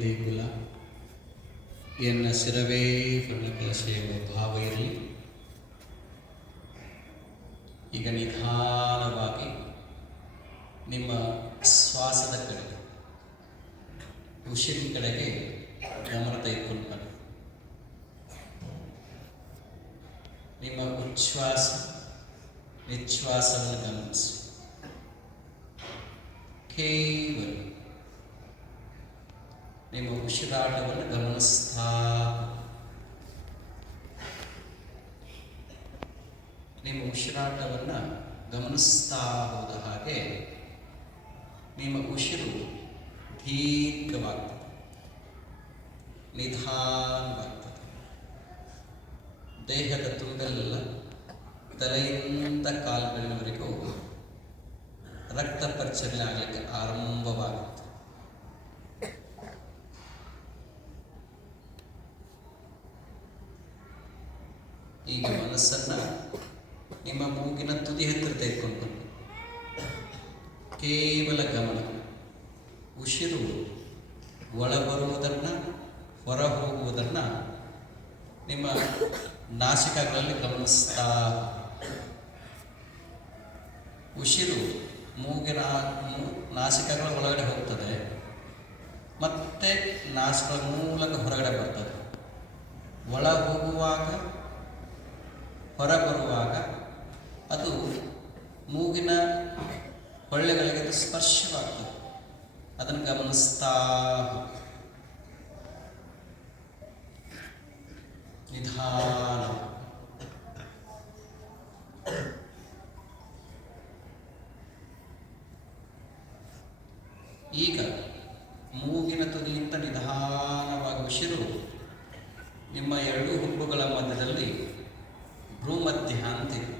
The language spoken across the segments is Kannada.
ದೇಗುಲ ಎನ್ನ ಸಿರವೇ ಕೆಲಸ ಎಂಬ ಭಾವ ಇರಲಿ ಈಗ ನಿಧಾನವಾಗಿ ನಿಮ್ಮ ಶ್ವಾಸದ ಕಡೆಗೆ ಉಸಿರಿನ ಕಡೆಗೆ ಗಮನ ತೆಗೆದುಕೊಂಡು ನಿಮ್ಮ ಉಚ್ಛ್ವಾಸ ನಿಶ್ವಾಸವನ್ನು ಗಮನಿಸಿ. ಕೇವಲ ನಿಮ್ಮ ಉಸಿರಾಟವನ್ನು ಗಮನಿಸ್ತಾ. ನಿಮ್ಮ ಉಸಿರಾಟವನ್ನು ಗಮನಿಸ್ತಾ ಹೋದ ಹಾಗೆ ನಿಮ್ಮ ಉಸಿರು ದೀರ್ಘವಾಗ್ತದೆ. ನಿಧಾನವಾಗ್ತದೆ. ದೇಹದ ತುಂಬೆಲ್ಲ ತಲೆಯಿಂದ ಕಾಲುಗಳಿನವರೆಗೂ ರಕ್ತ ಪರಿಚಲನೆ ಆಗಲಿಕ್ಕೆ ಆರಂಭವಾಗುತ್ತೆ. ಈಗ ಮನಸ್ಸನ್ನ ನಿಮ್ಮ ಮೂಗಿನ ತುದಿ ಹತ್ತಿರ ತೆಗೆದುಕೊಂಡು ಕೇವಲ ಗಮನ, ಉಸಿರು ಒಳ ಬರುವುದನ್ನು ಹೊರ ಹೋಗುವುದನ್ನು ನಿಮ್ಮ ನಾಸಿಕಗಳಲ್ಲಿ ಗಮನಿಸ್ತಾ ಉಸಿರು ಮೂಗಿನ ನಾಸಿಕಗಳ ಒಳಗಡೆ ಹೋಗ್ತದೆ. ಮತ್ತೆ ನಾಸಿಕಗಳ ಮೂಲಕ ಹೊರಗಡೆ ಬರ್ತದೆ. ಒಳ ಹೋಗುವಾಗ ಹೊರ ಬರುವಾಗ ಅದು ಮೂಗಿನ ಹೊಳ್ಳೆಗಳಿಗೆ ಅದು ಸ್ಪರ್ಶವಾಗ್ತದೆ. ಅದನ್ನು ಗಮನಿಸ್ತಾ. ನಿಧಾನ ಈಗ ಮೂಗಿನ ತುದಿಯಿಂದ ನಿಧಾನವಾಗಿ ಉಸಿರು ನಿಮ್ಮ ಎರಡು ಹುಬ್ಬುಗಳ ಮಧ್ಯದಲ್ಲಿ ಭ್ರೂಮಧ್ಯ ಅಂತಿದೆ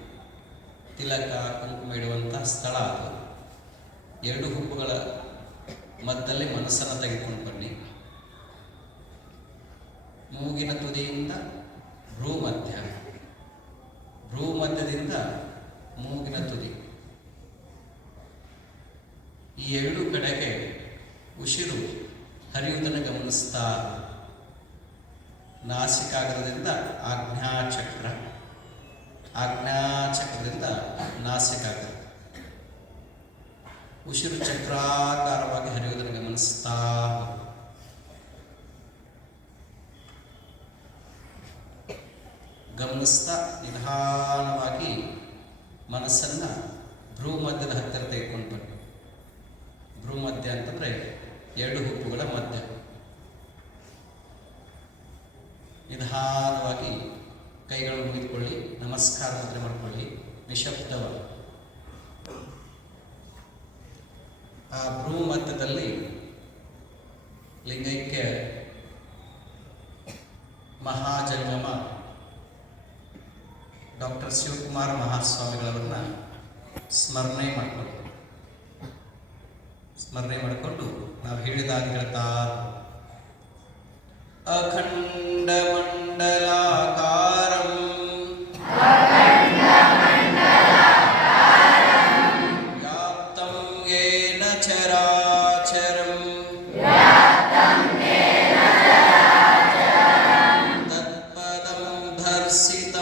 ತಿಲಕ, ಕುಂಕುಮ ಇಡುವಂತಹ ಸ್ಥಳ ಅದು. ಎರಡು ಹುಬ್ಬುಗಳ ಮಧ್ಯದಲ್ಲಿ ಮನಸ್ಸನ್ನು ತೆಗೆದುಕೊಂಡು ಬನ್ನಿ. ಮೂಗಿನ ತುದಿಯಿಂದ ಭ್ರೂಮಧ್ಯ ಭ್ರೂಮಧ್ಯದಿಂದ ಮೂಗಿನ ತುದಿ. ಈ ಎರಡು ಕಡೆಗೆ ಉಸಿರು ಹರಿಯುವುದನ್ನು ಗಮನಿಸ್ತಾ ನಾಸಿಕಾಗ್ರದಿಂದ ಆಜ್ಞಾಚಕ್ರ. ಆಜ್ಞಾಚಕ್ರದಿಂದ ನಾಸಿಕಾಗ್ರ ಉಸಿರು ಚಕ್ರಾಕಾರವಾಗಿ ಹರಿಯುವುದನ್ನು ಗಮನಿಸ್ತಾ. ಗಮನಿಸ್ತಾ ನಿಧಾನವಾಗಿ ಮನಸ್ಸನ್ನು ಭ್ರೂಮಧ್ಯದ ಹತ್ತಿರ ತೆಗೆದುಕೊಂಡು ಬನ್ನಿ. ಭ್ರೂಮಧ್ಯ ಅಂತಂದರೆ ಎರಡು ಹುಬ್ಬುಗಳ ಮಧ್ಯ. ನಿಧಾನವಾಗಿ ಕೈಗಳನ್ನು ಮುಗಿದುಕೊಳ್ಳಿ, ನಮಸ್ಕಾರ ಮುದ್ರೆ ಮಾಡಿಕೊಳ್ಳಿ, ನಿಶಬ್ದವಾಗಿ. ಆ ಭ್ರೂ ಮಧ್ಯದಲ್ಲಿ ಲಿಂಗೈಕ್ಯ ಮಹಾಜಂಗಮ ಡಾಕ್ಟರ್ ಶಿವಕುಮಾರ ಮಹಾಸ್ವಾಮಿಗಳವರನ್ನ ಸ್ಮರಣೆ ಮಾಡಿಕೊಳ್ಳಿ ಸ್ಮರಣೆ ಮಾಡಿಕೊಂಡು ನಾವು ಹೇಳಿದಾಗ ಹೇಳ್ತಾ ಅಖಂಡ ಮಂಡಲಾಕಾರಂ ವ್ಯಾಪ್ತಂ ಯೇನ ಚರಾಚರಂ ತತ್ಪದಂ ದರ್ಶಿತಂ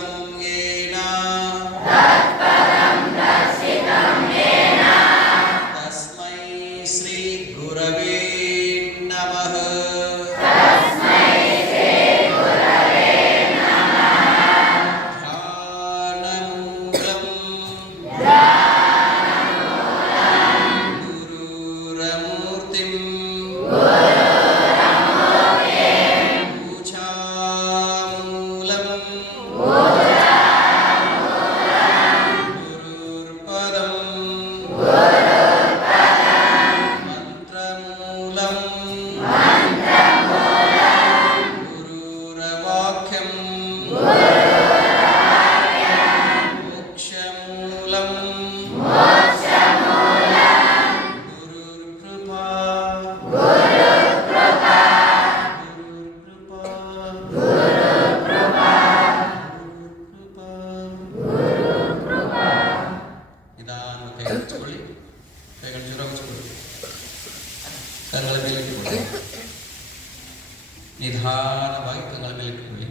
ನಿಧಾನವಾಗಿ ಕಂಗಳ ಮೇಲೆ ಇಟ್ಕೊಳ್ಳಿ.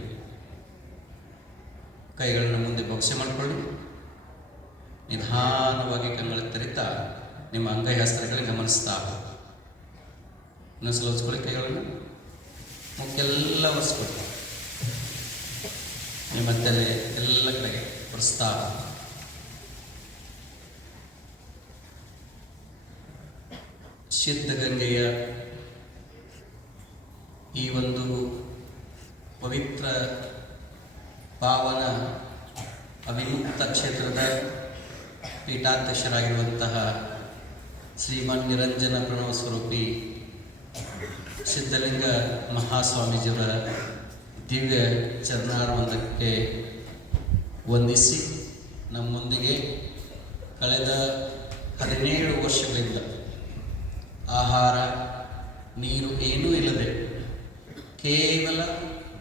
ಕೈಗಳನ್ನು ಮುಂದೆ ಬೊಕ್ಸೆ ಮಾಡಿಕೊಳ್ಳಿ. ನಿಧಾನವಾಗಿ ಕಂಗಳ ತೆರಿತಾ ನಿಮ್ಮ ಅಂಗಶಾಸ್ತ್ರಗಳಿಗೆ ಗಮನಿಸ್ತಾ ಇನ್ನೊಂದ್ಸಲ ಕೈಗಳನ್ನು. ಮುಖ್ಯೆಲ್ಲ ಒರೆಸ್ಕೊಳ್ಳಿ. ನಿಮ್ಮ ತಲೆ ಎಲ್ಲ ಕಡೆಗೆ ಒರೆಸ್ತಾ ಸಿದ್ಧಗಂಗೆಯ ಈ ಒಂದು ಪವಿತ್ರ ಪಾವನ ಅವಿಮುಕ್ತ ಕ್ಷೇತ್ರದ ಪೀಠಾಧ್ಯಕ್ಷರಾಗಿರುವಂತಹ ಶ್ರೀಮನ್ ನಿರಂಜನ ಪ್ರಣವ ಸ್ವರೂಪಿ ಸಿದ್ಧಲಿಂಗ ಮಹಾಸ್ವಾಮೀಜಿಯವರ ದಿವ್ಯ ಚರಣಾರ್ವಂದಕ್ಕೆ ವಂದಿಸಿ ನಮ್ಮೊಂದಿಗೆ ಕಳೆದ ಹದಿನೇಳು ವರ್ಷಗಳಿಂದ ಆಹಾರ, ನೀರು ಏನೂ ಇಲ್ಲದೆ ಕೇವಲ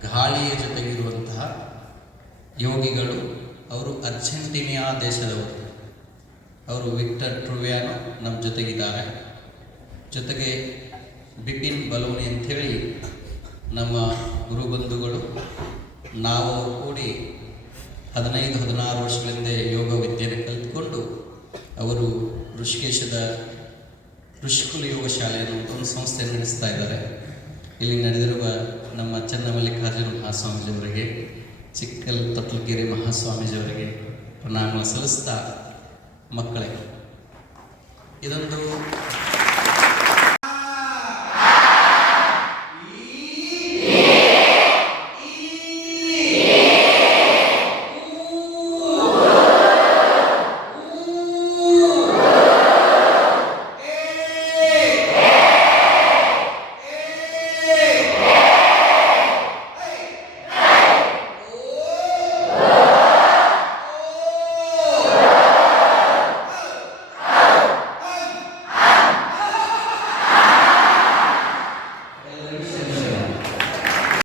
ಗಾಳಿಯ ಜೊತೆಗಿರುವಂತಹ ಯೋಗಿಗಳು ಅವರು ಅರ್ಜೆಂಟೀನಿಯಾ ದೇಶದವರು. ಅವರು ವಿಕ್ಟರ್ ಟ್ರುವ್ಯಾನೋ ನಮ್ಮ ಜೊತೆಗಿದ್ದಾರೆ. ಜೊತೆಗೆ ಬಿಪಿನ್ ಬಲೋನಿ ಅಂಥೇಳಿ ನಮ್ಮ ಗುರುಬಂಧುಗಳು ನಾವು ಕೂಡಿ ಹದಿನೈದು, ಹದಿನಾರು ವರ್ಷಗಳಿಂದ ಯೋಗ ವಿದ್ಯೆಯನ್ನು ಕಲಿತುಕೊಂಡು ಅವರು ಋಷಿಕೇಶದ ಋಷಿಕುಲ ಯೋಗ ಶಾಲೆಯನ್ನು ಒಂದು ಸಂಸ್ಥೆಯನ್ನು ನಡೆಸ್ತಾ ಇದ್ದಾರೆ. ಇಲ್ಲಿ ನಡೆದಿರುವ ನಮ್ಮ ಚನ್ನಮಲ್ಲಿಕಾರ್ಜುನ ಮಹಾಸ್ವಾಮೀಜಿಯವರಿಗೆ ಚಿಕ್ಕಲ್ ತೊಟ್ಲಗಿರಿ ಮಹಾಸ್ವಾಮೀಜಿಯವರಿಗೆ ಪ್ರಣಾಮ ಸಲ್ಲಿಸ್ತಾ ಮಕ್ಕಳಿಗೆ ಇದೊಂದು